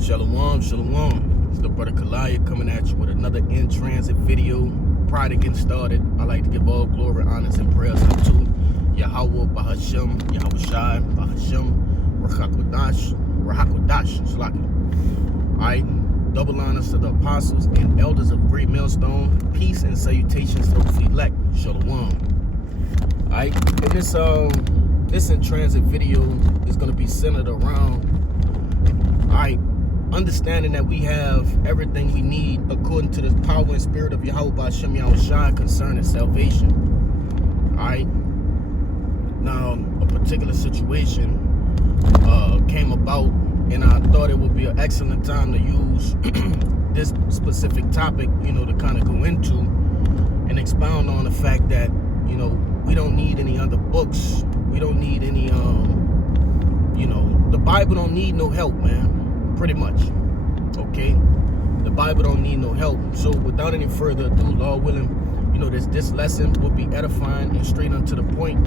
Shalom, shalom. It's the brother Kalaya coming at you with another in-transit video. Prior to getting started, I like to give all glory, honors, and prayers unto Yahweh, Bahashem, Yahushai, Bahashem, Rahakwadash, Salaki. Alright, double honors to the apostles and elders of Great Millstone. Peace and salutations to the elect. Shalom. Alright, and this in-transit video is going to be centered around, alright, understanding that we have everything we need according to the power and spirit of Yahweh Ba'Shem Yahushai concerning salvation. Alright. Now, a particular situation came about, and I thought it would be an excellent time to use this specific topic, to kind of go into and expound on the fact that, we don't need any other books. We don't need any, the Bible don't need no help, man. Pretty much. Okay? The Bible don't need no help. So without any further ado, Lord willing, this lesson will be edifying and straight on to the point.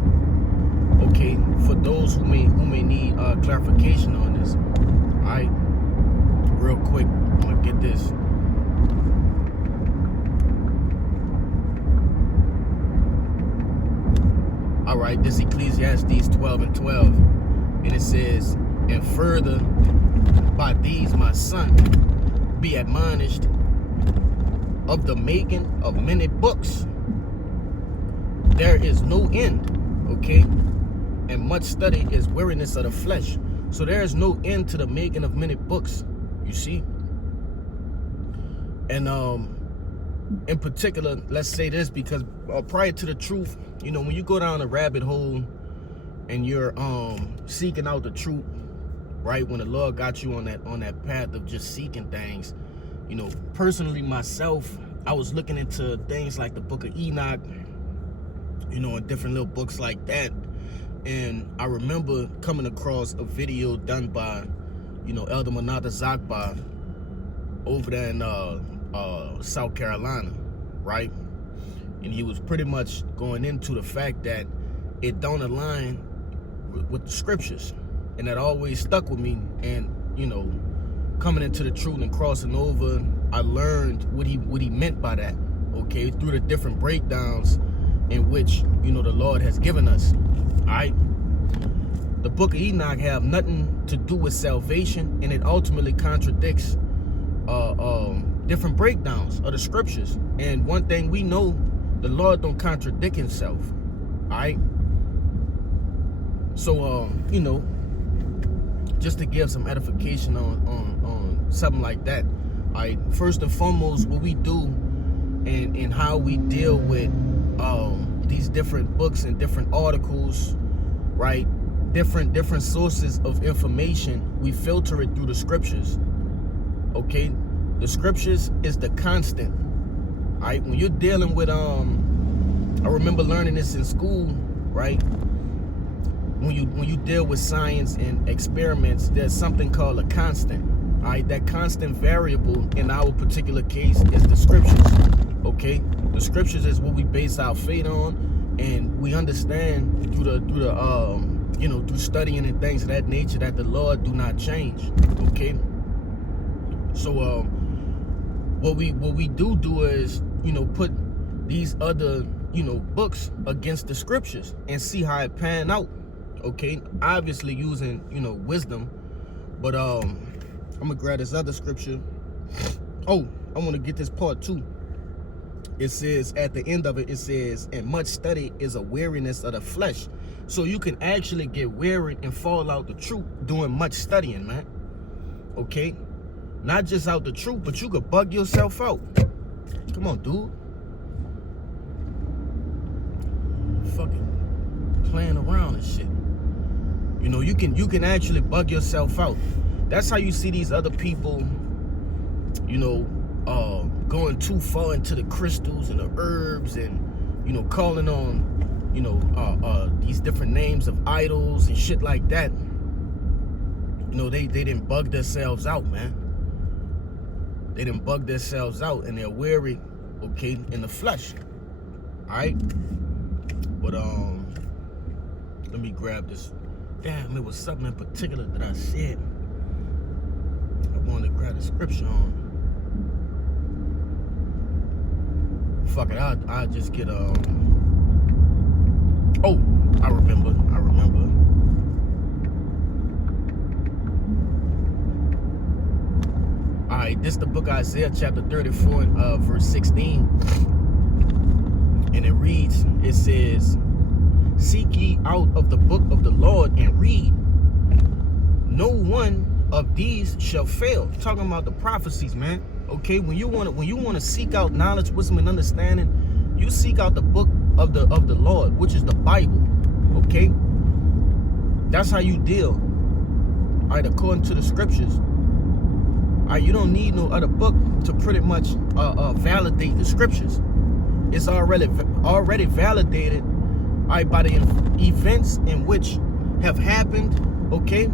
Okay, for those who may need clarification on this. Alright. Real quick, I'm gonna get this. Alright, this Ecclesiastes 12:12. And it says, and further, by these, my son, be admonished of the making of many books. There is no end, okay? And much study is weariness of the flesh. So there is no end to the making of many books, you see? And in particular, let's say this, because prior to the truth, when you go down a rabbit hole and you're seeking out the truth, right? When the Lord got you on that path of just seeking things, personally myself, I was looking into things like the Book of Enoch, and different little books like that. And I remember coming across a video done by, Elder Manata Zakba over there in South Carolina, right? And he was pretty much going into the fact that it don't align with the scriptures. And that always stuck with me. And, coming into the truth and crossing over, I learned what he meant by that, okay? Through the different breakdowns in which, the Lord has given us, all right? The Book of Enoch have nothing to do with salvation, and it ultimately contradicts different breakdowns of the scriptures. And one thing we know, the Lord don't contradict himself, all right? So, just to give some edification on something like that, all right? First and foremost, what we do and how we deal with these different books and different articles, right? Different sources of information, we filter it through the scriptures, okay? The scriptures is the constant, all right? When you're dealing with, I remember learning this in school, right? When you deal with science and experiments, there's something called a constant, all right? That constant variable in our particular case is the scriptures, okay? The scriptures is what we base our faith on, and we understand through through studying and things of that nature that the Lord do not change, okay? So what we do is, put these other, books against the scriptures and see how it pan out, okay? Obviously using, wisdom, but I'm gonna grab this other scripture. Oh, I want to get this part too. It says, at the end of it, it says, and much study is a weariness of the flesh. So you can actually get weary and fall out the truth doing much studying, man. Okay? Not just out the truth, but you could bug yourself out. Come on, dude. Fucking playing around and shit. You can actually bug yourself out. That's how you see these other people, going too far into the crystals and the herbs and, calling on, these different names of idols and shit like that. They didn't bug themselves out, man. They didn't bug themselves out, and they're weary, okay, in the flesh. All right? But, let me grab this. Damn, it was something in particular that I said. I wanted got a scripture on. Fuck it, I'll just get oh, I remember. All right, this is the book of Isaiah, chapter 34, verse 16. And it reads, it says, "Seek ye out of the book of the Lord and read. No one of these shall fail." Talking about the prophecies, man. Okay, when you want to seek out knowledge, wisdom, and understanding, you seek out the book of the Lord, which is the Bible. Okay, that's how you deal. All right, according to the scriptures. All right, you don't need no other book to pretty much validate the scriptures. It's already validated, all right, by the events in which have happened, okay,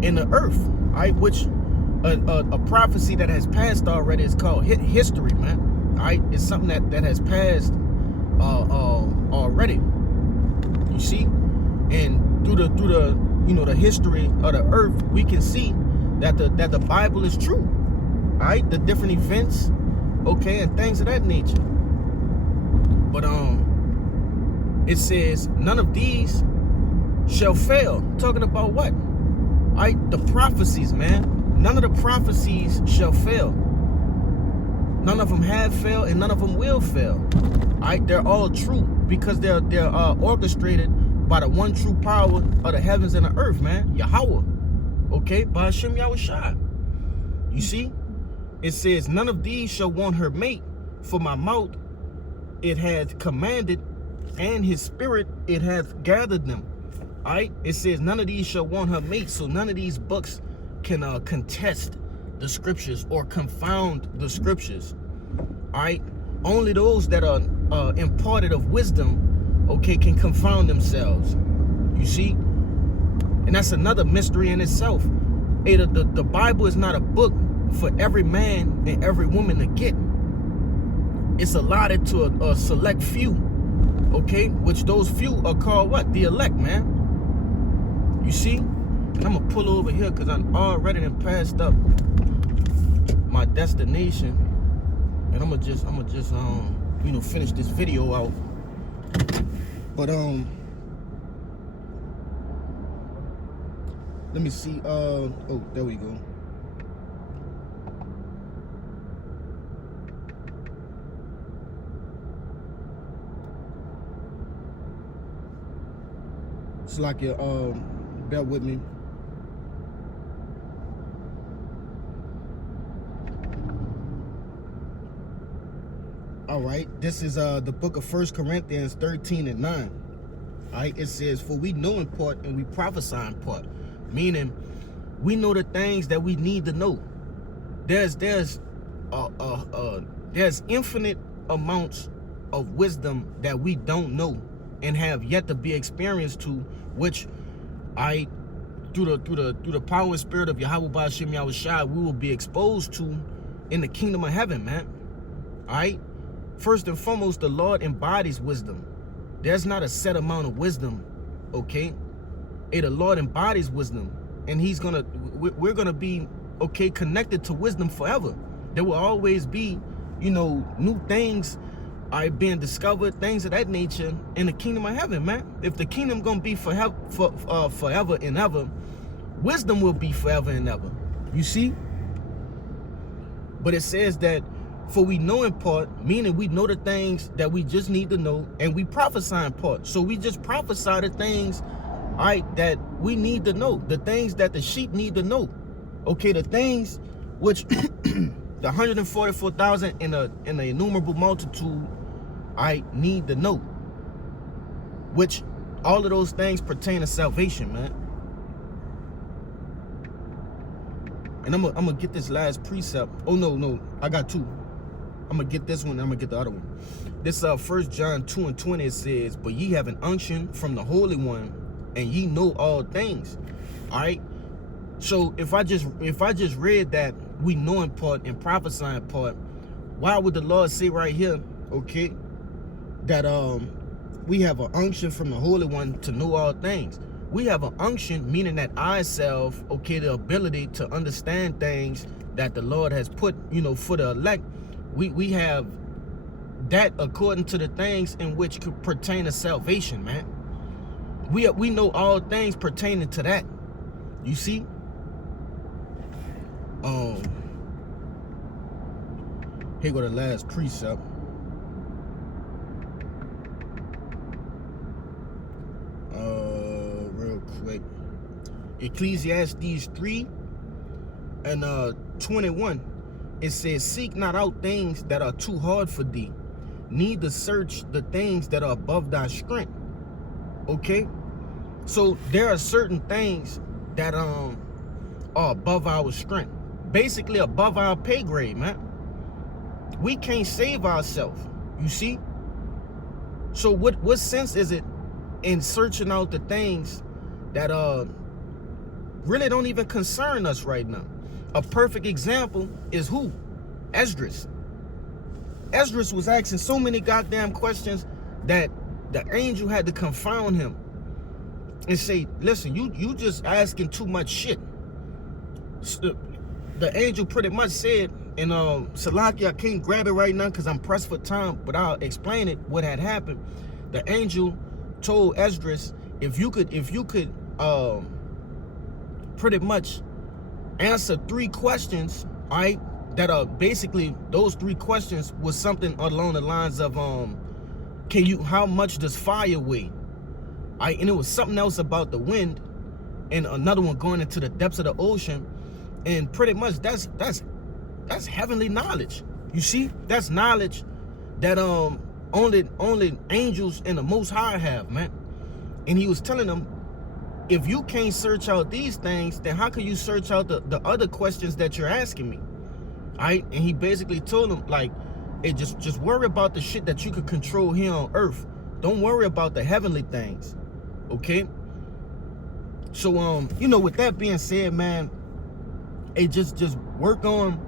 in the earth, all right, which a prophecy that has passed already is called history, man. All right, it's something that has passed already. You see, and through the the history of the earth, we can see that the Bible is true. All right, the different events, okay, and things of that nature. But it says none of these shall fail. Talking about what? All right, the prophecies, man. None of the prophecies shall fail. None of them have failed, and none of them will fail. All right, they're all true because they're orchestrated by the one true power of the heavens and the earth, man, Yahweh. Okay, by Hashem Yahushua. You see, it says, "None of these shall want her mate, for my mouth it hath commanded, and his spirit it hath gathered them." All right, it says none of these shall want her mate, so none of these books can contest the scriptures or confound the scriptures. All right, only those that are imparted of wisdom, okay, can confound themselves. You see, and that's another mystery in itself. Hey, the Bible is not a book for every man and every woman to get. It's allotted to a select few, okay, which those few are called what? The elect, man. You see? And I'm gonna pull over here because I'm already done passed up my destination, and I'm gonna just finish this video out. But let me see. Oh, there we go. It's like you bear with me. All right, this is the book of 1 Corinthians 13 and 9. All right, it says, "For we know in part and we prophesy in part," meaning we know the things that we need to know. There's infinite amounts of wisdom that we don't know and have yet to be experienced to, which through the power and spirit of Yahweh Ba'ashem Yahushua, we will be exposed to in the kingdom of heaven, man. All right. First and foremost, the Lord embodies wisdom. There's not a set amount of wisdom, okay? The Lord embodies wisdom, and we're gonna be, okay, connected to wisdom forever. There will always be, new things are being discovered, things of that nature in the kingdom of heaven, man. If the kingdom gonna be forever and ever, wisdom will be forever and ever. You see? But it says that, "For we know in part," meaning we know the things that we just need to know, and we prophesy in part. So we just prophesy the things, all right, that we need to know, the things that the sheep need to know. Okay, the things which the 144,000 in the innumerable multitude, I need to know. Which all of those things pertain to salvation, man. And I'm gonna get this last precept. Oh no, I got two. I'm gonna get this one, I'm gonna get the other one. This 1 John 2 and 20, it says, "But ye have an unction from the Holy One, and ye know all things." All right. So if I just read that we know in part and prophesy in part, why would the Lord say right here, okay, that we have an unction from the Holy One to know all things? we have an unction, meaning that ourselves, okay, the ability to understand things that the Lord has put, you know, for the elect. We have that according to the things in which could pertain to salvation, man. We know all things pertaining to that. You see? Here go the last precept. Real quick. Ecclesiastes 3 and 21. It says, seek not out things that are too hard for thee, neither search the things that are above thy strength. Okay? So there are certain things that are above our strength. Basically above our pay grade, man. We can't save ourselves, you see? So what sense is it in searching out the things that really don't even concern us right now? A perfect example is who? Esdras. Esdras was asking so many goddamn questions that the angel had to confound him and say, listen, you just asking too much shit. The angel pretty much said, and Salaki, I can't grab it right now because I'm pressed for time, but I'll explain it, what had happened. The angel told Esdras, if you could pretty much answer 3 questions, all right, that are basically, those 3 questions was something along the lines of how much does fire weigh? All right, and it was something else about the wind, and another one going into the depths of the ocean. And pretty much that's heavenly knowledge. You see, that's knowledge that only angels and the Most High have, man. And he was telling them, if you can't search out these things, then how can you search out the other questions that you're asking me? All right, and he basically told them, like, hey, just worry about the shit that you could control here on earth. Don't worry about the heavenly things, okay? So you know, with that being said, man, hey, just work on,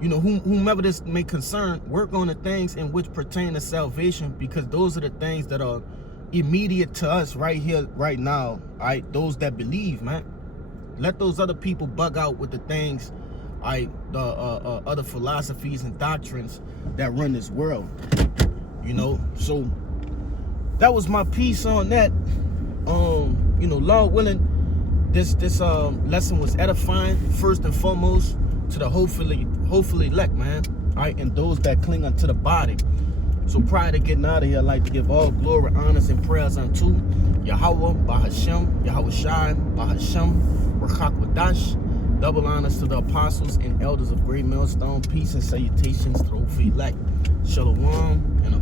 you know, whomever this may concern, work on the things in which pertain to salvation, because those are the things that are immediate to us right here, right now. All right, those that believe, man. Let those other people bug out with the things, all right, the other philosophies and doctrines that run this world. You know, so that was my piece on that. You know, Lord willing, this lesson was edifying, first and foremost, to the hopefully elect, man. All right, and those that cling unto the body. So prior to getting out of here, I'd like to give all glory, honors, and prayers unto Yahweh, Bahashem, Yahweh Shai, Bahashem, Rachak Wadash. Double honors to the apostles and elders of Great Millstone. Peace and salutations to the hopefully elect. Shalom and a